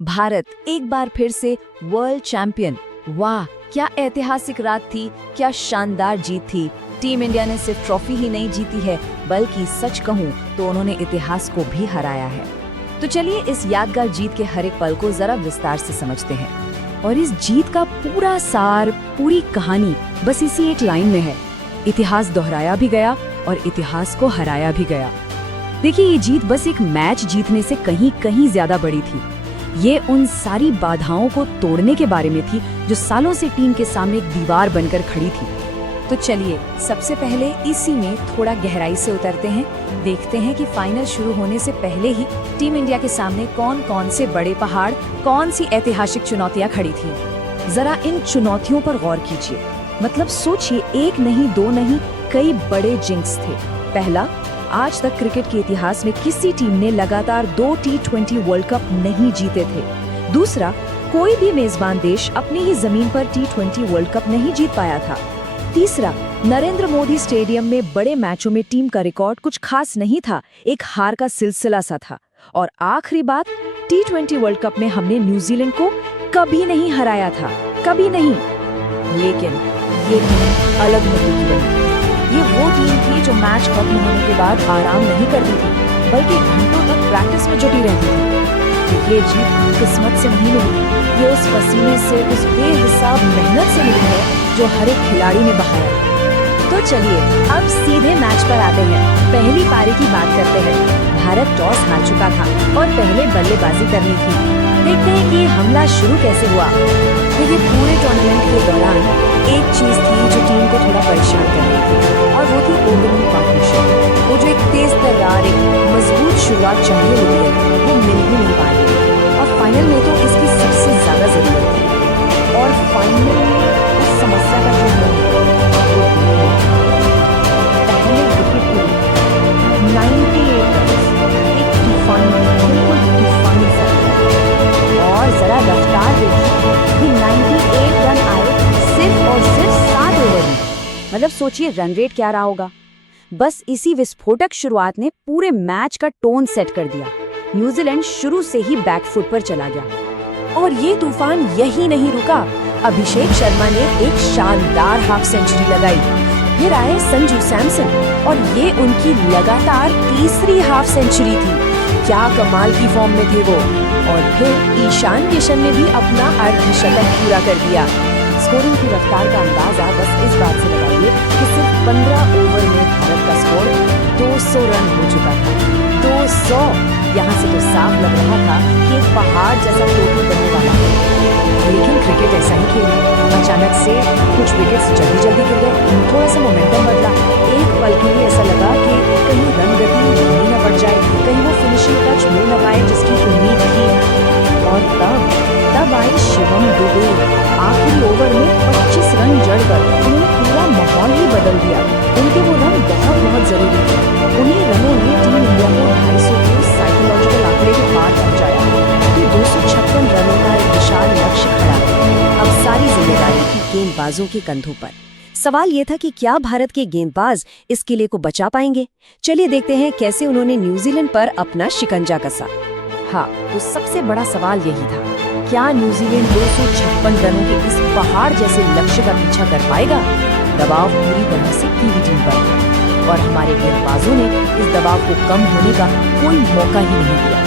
भारत एक बार फिर से वर्ल्ड चैंपियन। वाह, क्या ऐतिहासिक रात थी, क्या शानदार जीत थी। टीम इंडिया ने सिर्फ ट्रॉफी ही नहीं जीती है, बल्कि सच कहूँ तो उन्होंने इतिहास को भी हराया है। तो चलिए इस यादगार जीत के हर एक पल को जरा विस्तार से समझते हैं। और इस जीत का पूरा सार, पूरी कहानी बस इसी एक लाइन में है। इतिहास दोहराया भी गया और इतिहास को हराया भी गया। देखिए, ये जीत बस एक मैच जीतने से कहीं कहीं ज्यादा बड़ी थी। ये उन सारी बाधाओं को तोड़ने के बारे में थी जो सालों से टीम के सामने एक दीवार बनकर खड़ी थी। तो चलिए सबसे पहले इसी में थोड़ा गहराई से उतरते हैं, देखते हैं कि फाइनल शुरू होने से पहले ही टीम इंडिया के सामने कौन कौन से बड़े पहाड़, कौन सी ऐतिहासिक चुनौतियां खड़ी थी। जरा इन चुनौतियों पर गौर कीजिए। मतलब सोचिए, एक नहीं, दो नहीं, कई बड़े जिंक्स थे। पहला, आज तक क्रिकेट के इतिहास में किसी टीम ने लगातार 2 T20 वर्ल्ड कप नहीं जीते थे। दूसरा, कोई भी मेजबान देश अपनी ही जमीन पर T20 वर्ल्ड कप नहीं जीत पाया था। तीसरा, नरेंद्र मोदी स्टेडियम में बड़े मैचों में टीम का रिकॉर्ड कुछ खास नहीं था, एक हार का सिलसिला सा था। और आखिरी बात, T20 वर्ल्ड कप में हमने न्यूजीलैंड को कभी नहीं हराया था, कभी नहीं। लेकिन ये टीम अलग नहीं बनी। ये वो टीम थी जो मैच खत्म होने के बाद आराम नहीं करती थी, बल्कि घंटों तक प्रैक्टिस में जुटी रहती थी। तो ये जीत किस्मत से नहीं मिली, ये उस पसीने से, उस बेहिसाब मेहनत से मिली है जो हर एक खिलाड़ी ने बहाया। तो चलिए अब सीधे मैच पर आते हैं। पहली पारी की बात करते हैं। भारत टॉस हार चुका था और पहले बल्लेबाजी करनी थी। देखते हैं कि हमला शुरू कैसे हुआ। देखिए, पूरे टूर्नामेंट के दौरान एक चीज थी जो टीम को थोड़ा परेशान कर रही थी, और वो थी ओपनिंग पार्टनरशिप। वो जो एक तेज तर्रार, एक मजबूत शुरुआत चाहिए होती है, वो मिल ही नहीं पा रही है। और फाइनल में तो इसकी सबसे ज्यादा जरूरत थी। और फाइनल में उस समस्या का जो हल पहले विकेट के लिए 98 रन, एक तूफान, बिल्कुल तूफानी सा। और जरा रफ्तार देखिए कि 98 रन आए सिर्फ और सिर्फ 7 ओवर में। मतलब सोचिए रन रेट क्या रहा होगा। बस इसी विस्फोटक शुरुआत ने पूरे मैच का टोन सेट कर दिया। न्यूजीलैंड शुरू से ही बैकफुट पर चला गया। और ये तूफान यही नहीं रुका। अभिषेक शर्मा ने एक शानदार हाफ सेंचुरी लगाई। फिर आए संजू सैमसन और ये उनकी लगातार तीसरी हाफ सेंचुरी थी। क्या कमाल की फॉर्म में थे वो। और फिर ईशान किशन ने भी अपना अर्धशतक पूरा कर दिया। स्कोरिंग की रफ्तार का अंदाजा बस इस बात से लगाइए कि सिर्फ 15 ओवर में भारत का स्कोर 200 रन हो चुका था। 200! यहाँ से तो साफ लग रहा था कि एक पहाड़ जैसा टोटल बनने वाला है। लेकिन क्रिकेट ऐसा ही खेल है। अचानक से कुछ विकेट्स जल्दी जल्दी गिर गए, थोड़ा सा मोमेंटम बदला। एक पल के लिए ऐसा लगा कि कहीं रन गति धीमी न पड़ जाए, कहीं वो फिनिशिंग टच मिल न पाए जिसकी उम्मीद थी। और तब आई शिवम दुबे। आखिरी ओवर में 25 रन जड़कर उन्होंने पूरा माहौल ही बदल दिया। उनके वो रन बहुत जरूरी थे। उन्हीं रनों ने टीम इंडिया को 250 के साइकोलॉजिकल आंकड़े के पार पहुंचाया। तो 256 रनों का एक विशाल लक्ष्य खड़ा था। अब सारी जिम्मेदारी थी गेंदबाजों के कंधों पर। सवाल ये था कि क्या भारत के गेंदबाज इस किले को बचा पाएंगे। चलिए देखते हैं कैसे उन्होंने न्यूजीलैंड पर अपना शिकंजा कसा। हाँ, तो सबसे बड़ा सवाल यही था, क्या न्यूजीलैंड 256 रनों के इस पहाड़ जैसे लक्ष्य का पीछा कर पाएगा। दबाव पूरी तरह से कीवी टीम पर था और हमारे गेंदबाजों ने इस दबाव को कम होने का कोई मौका ही नहीं दिया।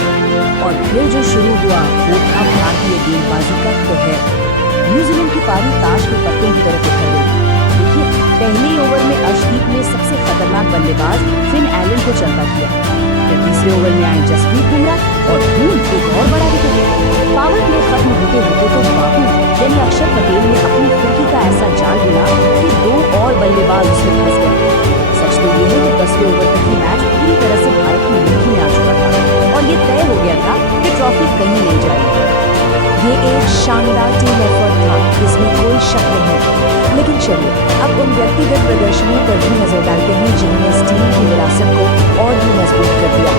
और फिर जो शुरू हुआ वो था भारतीय गेंदबाजी का कहर। न्यूजीलैंड की पारी ताश के पत्तों की तरफ उतर गई। देखिए, पहले ओवर में अर्शदीप ने सबसे खतरनाक बल्लेबाज फिन एलन को चलता किया। फिर तीसरे ओवर में आए जसप्रीत बुमराह और एक और बड़ा विकेट। पावर प्ले खत्म होते होते तो बाबू यानी अक्षर पटेल ने अपनी फिरकी का ऐसा जाल बुना कि 2 और बल्लेबाज उसमें फंस गए। सच तो ये है कि 10वें ओवर तक ही मैच पूरी तरह से भारत की मुट्ठी में आ चुका था और ये तय हो गया था कि ट्रॉफी कहीं नहीं जाएगी। ये एक शानदार टीम एफर्ट था, इसमें कोई शक नहीं। लेकिन चलिए अब उन व्यक्तिगत प्रदर्शनों पर भी नजर डालते हैं जिन्होंने इस टीम की विरासत को और भी मजबूत कर दिया।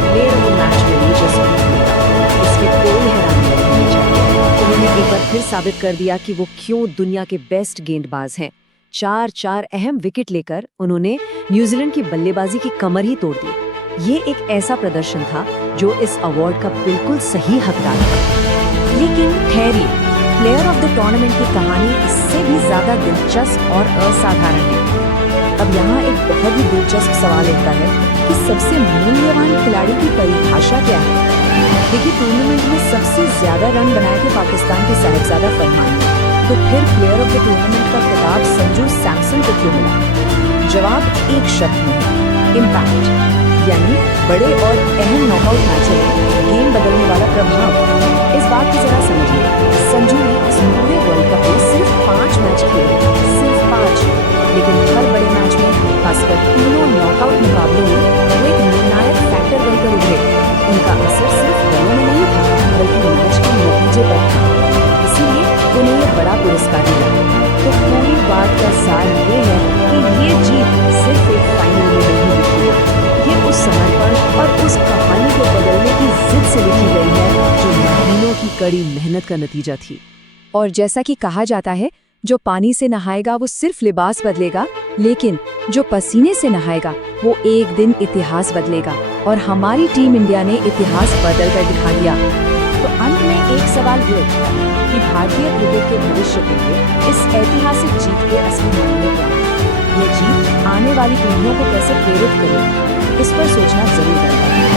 प्लेयर ऑफ द मैच में भी जसप्रीत बुमराह, इसकी कोई हैरानी नहीं चाहिए। उन्होंने एक बार फिर साबित कर दिया कि वो क्यों दुनिया के बेस्ट गेंदबाज हैं। 4 अहम विकेट लेकर उन्होंने न्यूजीलैंड की बल्लेबाजी की कमर ही तोड़ दी। ये एक ऐसा प्रदर्शन था जो इस अवार्ड का बिल्कुल सही हकदार था। लेकिन ठहरिए, प्लेयर ऑफ द टूर्नामेंट की कहानी इससे भी ज्यादा दिलचस्प और असाधारण है। अब यहाँ एक बहुत ही दिलचस्प सवाल उठता है कि सबसे मूल्यवान खिलाड़ी की परिभाषा क्या है। देखिए, टूर्नामेंट में सबसे ज्यादा रन बनाए थे पाकिस्तान के साहिबजादा फरमान ने, तो फिर प्लेयर ऑफ द टूर्नामेंट का खिताब संजू सैमसन को क्यों मिला? जवाब एक शब्द में है, इम्पैक्ट, यानी बड़े और अहम नॉकआउट मैचों में गेम बदलने वाला प्रभाव। इस बात को जरा समझिए, संजू ने इस पूरे वर्ल्ड कप में सिर्फ 5 मैच खेले, सिर्फ 5, लेकिन हर बड़े मैच में, खासकर तीनों नॉकआउट मुकाबलों में, वो एक निर्णायक फैक्टर बनकर उभरे। उनका असर सिर्फ रनों में नहीं था, बल्कि मैच के नतीजे पर था। इसीलिए उन्हें ये बड़ा पुरस्कार मिला। तो पूरी बात का सार ये है कि ये जीत सिर्फ एक फाइनल में नहीं लिखी है, ये उस समर्पण और उस कहानी को बदलने की जिद से लिखी गई है जो महीनों की कड़ी मेहनत का नतीजा थी। और जैसा कि कहा जाता है, जो पानी से नहाएगा वो सिर्फ लिबास बदलेगा, लेकिन जो पसीने से नहाएगा वो एक दिन इतिहास बदलेगा। और हमारी टीम इंडिया ने इतिहास बदल कर दिखा दिया। तो अंत में एक सवाल ये उठता है कि भारतीय क्रिकेट के भविष्य के लिए इस ऐतिहासिक जीत के असली मायने क्या हैं? ये जीत आने वाली पीढ़ियों को कैसे प्रेरित करेगी? इस पर सोचना जरूर बनता है।